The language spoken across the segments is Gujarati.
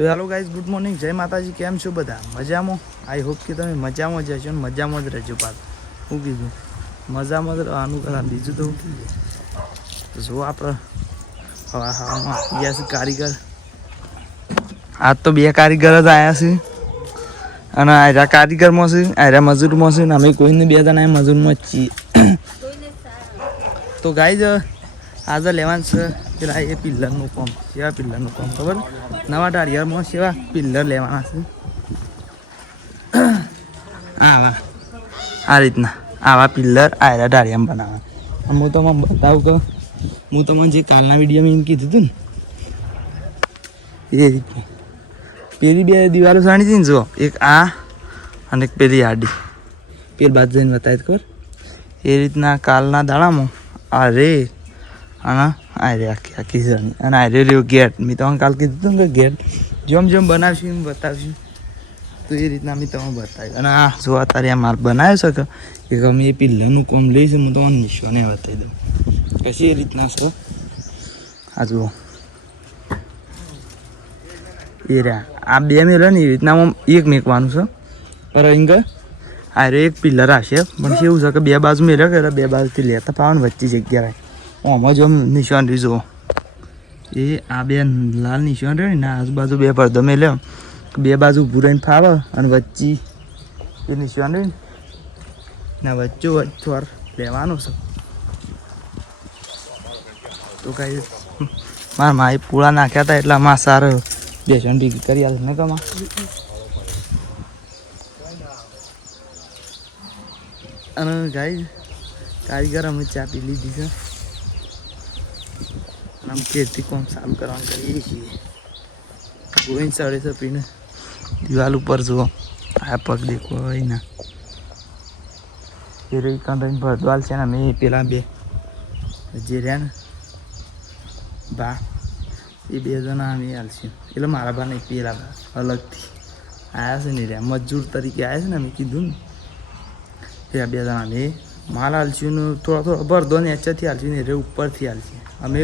તો હેલો ગાઈઝ, ગુડ મોર્નિંગ, જય માતાજી. કેમ છો બધા? મજામાં? આઈ હોપ કે તમે મજામાં જ હશો ને મજામાં જ રહેજો. પાછું શું કીધું? મજામાં જ રહેવાનું કરા, બીજું તો શું કીધું? તો જો આપણે હવામાં ગયા છે કારીગર. આજ તો 2 કારીગર જ આવ્યા છે અને આયરા કારીગરમાં છે, આયરા મજૂરમાં છે ને અમે કોઈને 2 જણા મજૂરમાં જ છીએ. તો ગાઈઝ આજે લેવાનું છે પેલા એ પિલ્લરનું કામ. કેવા પિલ્લરનું કામ ખબર? નવા ટાળિયામાં કેવા પિલ્લર લેવાના છે. આવા આ રીતના આવા પિલ્લર આયરા ટાળિયામાં બનાવવા. હું તમને બતાવું કે હું તમને જે કાલના વિડીયોમાં એમ કીધું હતું ને એ રીતના પેલી 2 દિવાલો સાણી હતી ને, જો એક આ અને એક પેલી આડી, પેલી બાજુ જઈને બતાવી ખબર એ રીતના કાલના દાડામાં આ રે અને આ રે આખી જણી અને આ રે રહ્યો ગેટ. મેં તમને કાલ કીધું હતું ને કે ગેટ જેમ જેમ બનાવશું એમ બતાવશું. તો એ રીતના મેં તમને બતાવ્યું. અને આ જો અત્યારે આ માલ બનાવ્યો છે કે ગમે એ પિલ્લરનું કામ લઈશું, હું તમને નિશાને બતાવી દઉં કશી એ રીતના છે. આ જુઓ એ રહ્યા આ 2 મેળવે ને એ રીતના એક મેકવાનું છે. પર અહીં આ રે એક પિલ્લર આવશે પણ કેવું છે કે 2 બાજુ મેળવે કે 2 બાજુથી લેતા પાવન વચ્ચે જગ્યા રહે. આમાં જો નિશાન રહી જુઓ એ આ 2 લાલ નિશાન રહે ને આજુબાજુ 2 પડદો મેળવ્યો, 2 બાજુ ઊભું રહીને ફાવે અને વચ્ચે એ નિશાન રહી ને વચ્ચે થોર લેવાનું છે. તો કાંઈ મારા માએ પૂળા નાખ્યા હતા એટલે માં સારો બેસન ભેગી કરી આવે ને કમા. અને ગાઈ કારીગર અમે ચા પી લીધી છે. આમ ખેતી કામ ચાલુ કરવાનું કરીએ છીએ. ગોવિંદ સાડે છે પીને દિવાલ ઉપર જુઓ આ પગ દેખો હોય ના એ રહી કંઈ ભરદવાલ છે ને અમે પેલા 2 જે રહ્યા ને બા એ 2 જણા અમે હાલશું. એટલે મારા બા નહીં, પેલા બા અલગથી આવ્યા છે ને રહ્યા મજૂર તરીકે આવ્યા છે ને. અમે કીધું ને પેલા 2 જણા અમે માલ હાલશું ને થોડો ભરદો ને એચથી હાલશું ને રે ઉપરથી હાલશું. અમે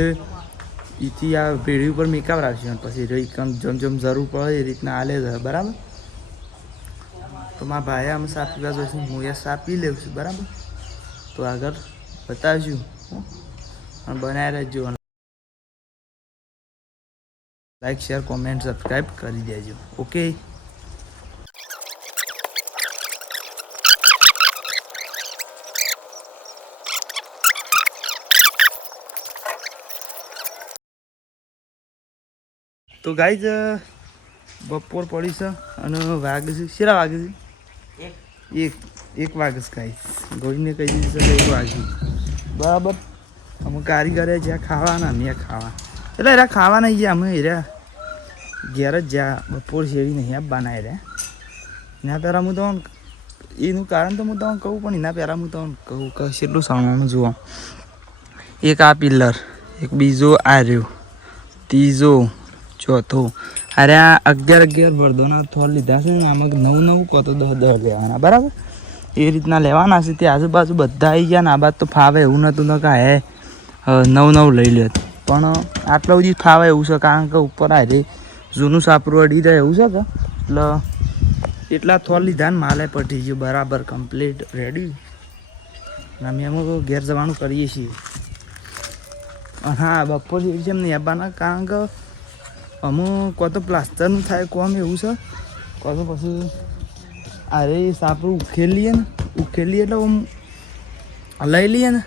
એથી આ પેઢી ઉપર મેકાવ રાખશું પછી રહી જેમ જેમ જરૂર પડે એ રીતના હાલે છે. બરાબર? તો મારા ભાઈ અમે સાપ પીવા જઈશું, હું એ સાપ પી લઉં છું. બરાબર? તો આગળ બતાવીશું અને બનાવી રહેજો. લાઈક, શેર, કોમેન્ટ, સબસ્ક્રાઈબ કરી દેજો. ઓકે. તો ગાઈઝ બપોર પડી છે અને વાગે છે શેરા વાગે છે 1 વાગે છે. ગાઈઝ ગોઈને કહી દીધું છે 1 વાગે. બરાબર? અમે કારીગરે જ્યાં ખાવાના અમે ખાવા એટલે એરા ખાવા નહીં ગયા. અમે એરા ઘેર જ જ્યાં બપોર શેરી નહીં આપવાના રહ્યા એના પહેલાં હું તમને એનું કારણ તો હું તમને કહું પણ એના પહેલાં હું તમને કહું કે કેટલું સામાન જુઓ. એક આ પિલ્લર, એક બીજો આ રહ્યો, ત્રીજો, ચોથો. અરે આ 11 ભરદોના થોર લીધા છે ને આમાં 9 કહો તો 10 લેવાના. બરાબર? એ રીતના લેવાના છે. તે આજુબાજુ બધા આવી ગયા ને આ બાદ તો ફાવે એવું નહોતું ને કે હે 9 લઈ લે, પણ આટલા બધી ફાવે એવું છે કારણ કે ઉપર આ રે જૂનું સાપરું અડી જાય એવું છે કે એટલે એટલા થોર લીધા ને માલે પટી ગયો બરાબર કમ્પ્લીટ રેડી. અમે એમાં ઘેર જવાનું કરીએ છીએ. હા બપોર જેમ નહીં આપવાના કારણ કે અમુક કોઈ તો પ્લાસ્ટરનું થાય કોમ એવું છે, કોઈ તો પછી અરે સાપરું ઉખેલીએ એટલે લઈ લઈએ ને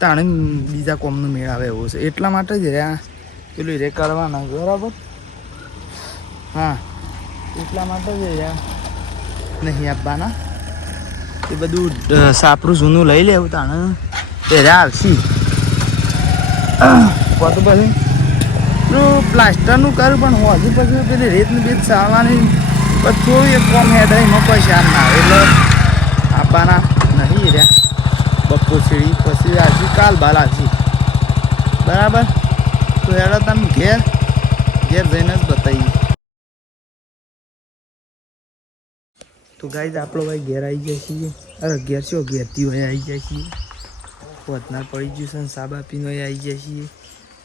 તાણે બીજા કોમનું મેળ આવે એવું છે. એટલા માટે જ રહ્યા પેલું રે કરવાના. બરાબર? હા એટલા માટે જ રહ્યા નહીં આપવાના. એ બધું સાપરું જૂનું લઈ લેવું તાણે રહ્યા આવશી. કોઈ તો પછી પ્લાસ્ટરનું કર્યું પણ હજુ પછી પેલી રેતની બેત ચાલવાની પછી થોડું એક કોમ હેડ એમાં કોઈ શાર ના આવે એટલે આપવાના નહીં રહ્યા. બપોર સીડી પછી આવશે કાલ બાલ આવશે. બરાબર? તો હેડો તમે ઘેર જઈને જ બતાવીએ. તો ગાઈઝ આપણો ભાઈ ઘેર આવી જાય છીએ. અરે ઘેર છો ઘેરથી હોય આવી જાય છીએ. વધનાર પડી ગયું છે ને સાબા પીનો આવી જાય છીએ.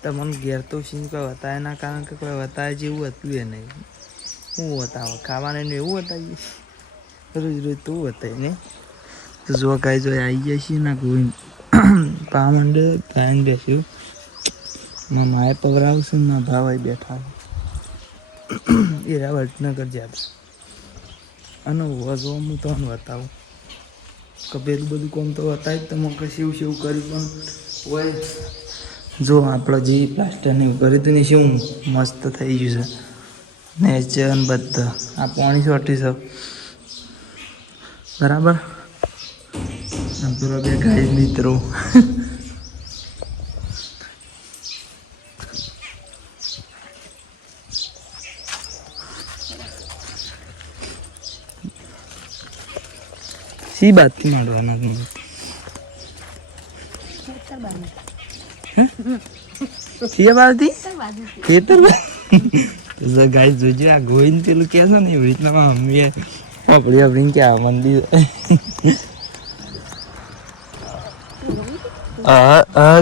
તમને ઘેર તો સીન કોઈ બતાવે ના કારણ કે કોઈ બતાવે જેવું હતું એ નહીં. શું બતાવો ખાવાને એવું બતાવીએ રોજ રોજ તો બતાવીએ ને તો જો કાંઈ જો આવી જાય છે ના કોઈ પા માંડે ગાયને બેસ્યું ના માએ પવરાવશે ના ભાવાઈ બેઠા એ વડનગર જ્યાં અને વજો હું તમને બતાવું કે પેલું બધું કોમ તો બતાવી જ તમે સેવું સેવું કર્યું પણ હોય જો આપણે જે પ્લાસ્ટરને એવું કર્યું હતું ને શું મસ્ત થઈ ગયું છે નેચર બધા આ પાણી છોટી છે બરાબર પેલો બે ગાય મિત્રો સી બાતથી માંડવાના સિયા બાજુથી ખેતર ગાય જોજો આ ગોઈને પેલું કે છે ને એવી રીતના મમ્મીએ પાપડી આપડીને કે આ મંદિર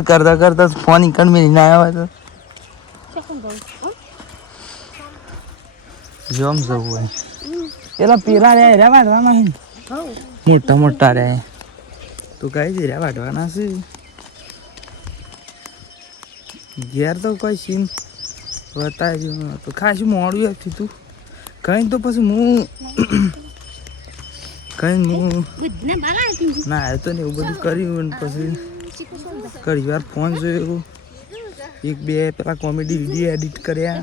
કરતા કરતા ફોન ઈકણ મેળીને આવ્યા તો જોમ જવું હોય પેલા પેલા રહ્યા વાટવાના મોટા મોટા રહ્યા તો કઈ જ રહ્યા વાટવાના છે ઘેર તો કોઈ સીન બતાવ્યું તો ખાસું મોડું હતું તું કઈ તો પછી હું ના આવ્યો તો ને એવું બધું કર્યું પછી ઘણી વાર ફોન જોયો એક બે પેલા કોમેડી વિડીયો એડિટ કર્યા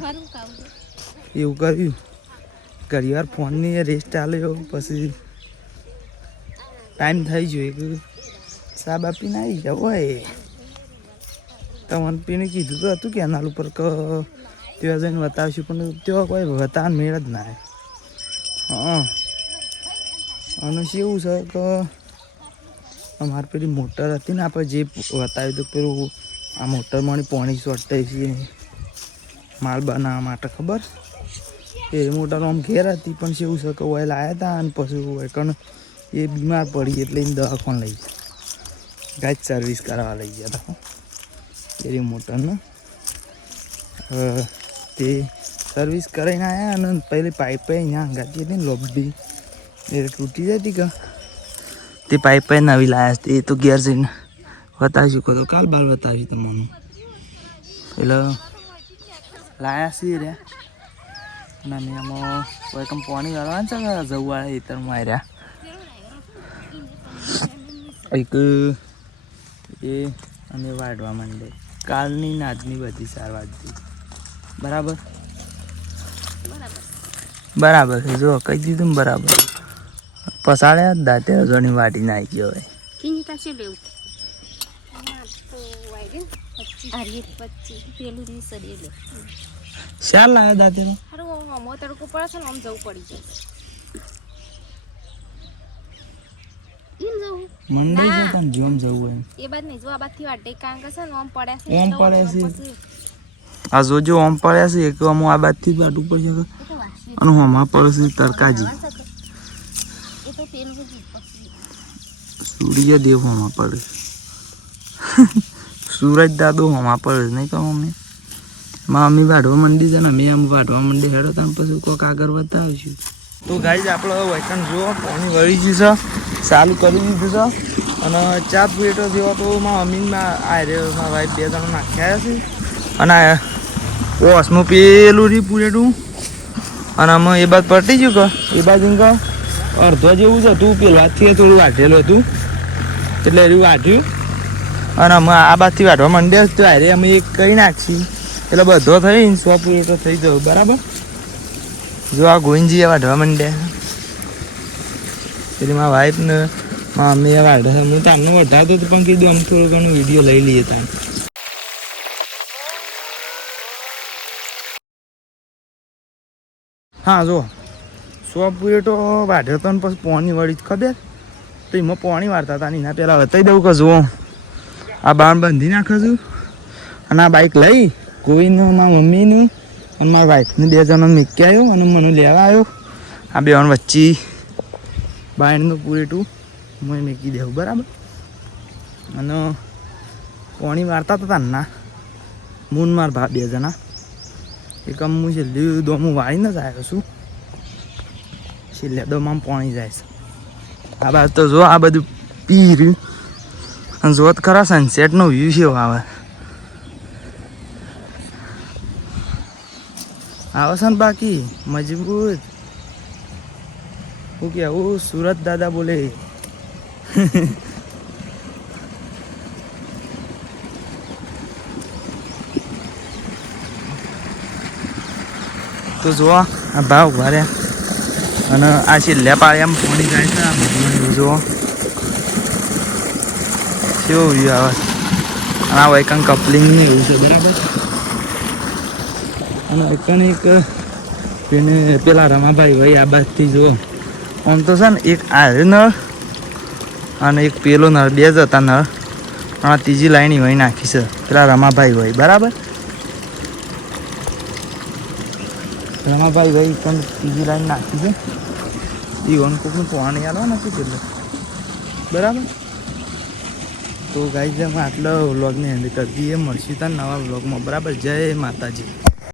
એવું કર્યું ઘણી વાર ફોનની રેસ્ટ આલ્યો પછી ટાઈમ થઈ ગયો એક ચા બાપીને આવી જાવ હોય તમને પીને કીધું તો હતું કેનાલ ઉપર કે ત્યાં જઈને બતાવશું પણ ત્યાં કોઈ બતાવવા મેળ જ ના હા અને શું છે કે અમારે પેલી મોટર હતી ને આપણે જે બતાવ્યું તો પેલું આ મોટરમાંની પાણી છોટાઈ છે માલ બનાવવા માટે ખબર એ મોટર આમ ઘેર હતી પણ શું છે કે ઓઇલ આવ્યા હતા અને પછી કણ એ બીમાર પડી એટલે એને દવાખાને લઈ ગયા ગાય સર્વિસ કરાવવા લઈ ગયા હતા એરી મોટરને તે સર્વિસ કરીને આવ્યા અને પહેલી પાઇપ અહીંયા હંગાતી હતી ને લોબડી એ તૂટી જતી કે તે પાઇપ નવી લાવ્યા હતી એ તો ઘેર જઈને બતાવી શકો તો કાલ બાર બતાવી તમને એટલે લાયા છીએ રહ્યા અને અમે આમાં કોઈ કમ પાણી વાળવાનું છે કે જવું ખેતરમાં આવ્યા એક એ અમે વાઢવા માંડે કાલની નાચની બધી સાર વાંચતી બરાબર બરાબર છે જો કહી દીધું ને બરાબર પસાડ્યા દાંતે રજોની વાટીને આવી ગયો હવે શાલ લાવ્યા દાંતેનો તડકો પડે છે ને આમ જવું પડી જાય મંડે છે પણ જોમ જવું એમ એ બાદ નહીં જો આ બાદ થી વાટે કાંગ છે ને આમ પડે છે આ જોજો આમ પડ્યા છે એક આમ આ બાજથી વાટવું પડશે અને આમાં પડશે તરકાજી એ તો તેલ સૂર્ય દેવ આમાં પડે સૂરજ દાદો આમાં પડે નહીં કહો અમે મમ્મી વાઢવા માંડી છે ને અમે આમ વાઢવા માંડી હેડો તમે પછી કોઈક આગળ બતાવીશું તો ગાઈઝ આપણે વૈકણ જુઓ પાણી વળી ગયું છે ચાલુ કરી દીધું છે અને 4 પ્લેટો જેવા તો મારા મમ્મીમાં આ રે મારા ભાઈ 2 જણા નાખ્યા છે અને ઓસનું પેલું રહ્યું પૂરેટું અને અમે એ બાદ પટી ગયું કે એ બાજુ કહો અડધો જેવું જ હતું પેલું હાથથી થોડું વાઢેલું હતું એટલે એવું વાઢ્યું અને અમે આ બાજથી વાઢવા માંડ્યા તો આરે અમે એક કરી નાખીએ એટલે બધો થઈને 100 પ્લેટો થઈ જવું બરાબર જો આ ગોવિંદજીએ વાઢવા માંડ્યા એટલે મારા વાઈફને મારા મમ્મીએ વાઢે હું તારનું વધારતો હતો પણ કીધું આમ થોડું ઘણું વિડીયો લઈ લઈએ તાર હા જો 100 પ્લેટો વાઢ્યો હતો ને પછી પાણી વળી ખબર તો એમાં પાણી વાળતા હતા ને એના પહેલાં બતાવી દઉં કે જુઓ આ બાણ બાંધી નાખું છું અને આ બાઇક લઈ કોઈનું મારા મમ્મીનું અને મારા વાઈફને 2 જણા મૂકી આવ્યો અને મને લેવા આવ્યો આ બે વચ્ચે બાયણનું પૂરેટું મેં મૂકી દેવું બરાબર અને પાણી વાળતા હતા ના મૂન માર ભા 2 જણા એક હું છેલ્લી દોમું વાળીને જ આવ્યો છું છેલ્લે દોમાં પાણી જાય છે. આ બાદ તો જો આ બધું પી રહ્યું અને જોત ખરા સનસેટનો વ્યૂ છે આવે આવે છે ને બાકી મજબૂત. શું કેવું સુરત દાદા બોલે. તો જુઓ આ ભાવ ઉભા રહ્યા અને આ છેલ્લે પાળિયામાં પાણી જાય છે. આ બધું જુઓ કેવો વ્યૂ આવે અને આ વૈકન કપલિંગ ને એવું છે બરાબર. અને વૈકન એક તેને પેલા રમાભાઈ ભાઈ આ બાજથી જુઓ આમ તો છે ને એક આર્ય નળ અને એક પેલો નળ બે જ હતા નળ અને ત્રીજી લાઈન વહી નાખી છે પેલા રમાભાઈ ભાઈ બરાબર. રમાભાઈ ભાઈ પણ ત્રીજી લાઈન નાખી છે એ વન કોકનું પાણી આલવા નથી એટલે બરાબર. તો ગાઈઝ અમે આટલો વ્લોગને એન્ડ કરી દઈએ. મળશું ત્યાં નવા વ્લોગમાં બરાબર. જય માતાજી.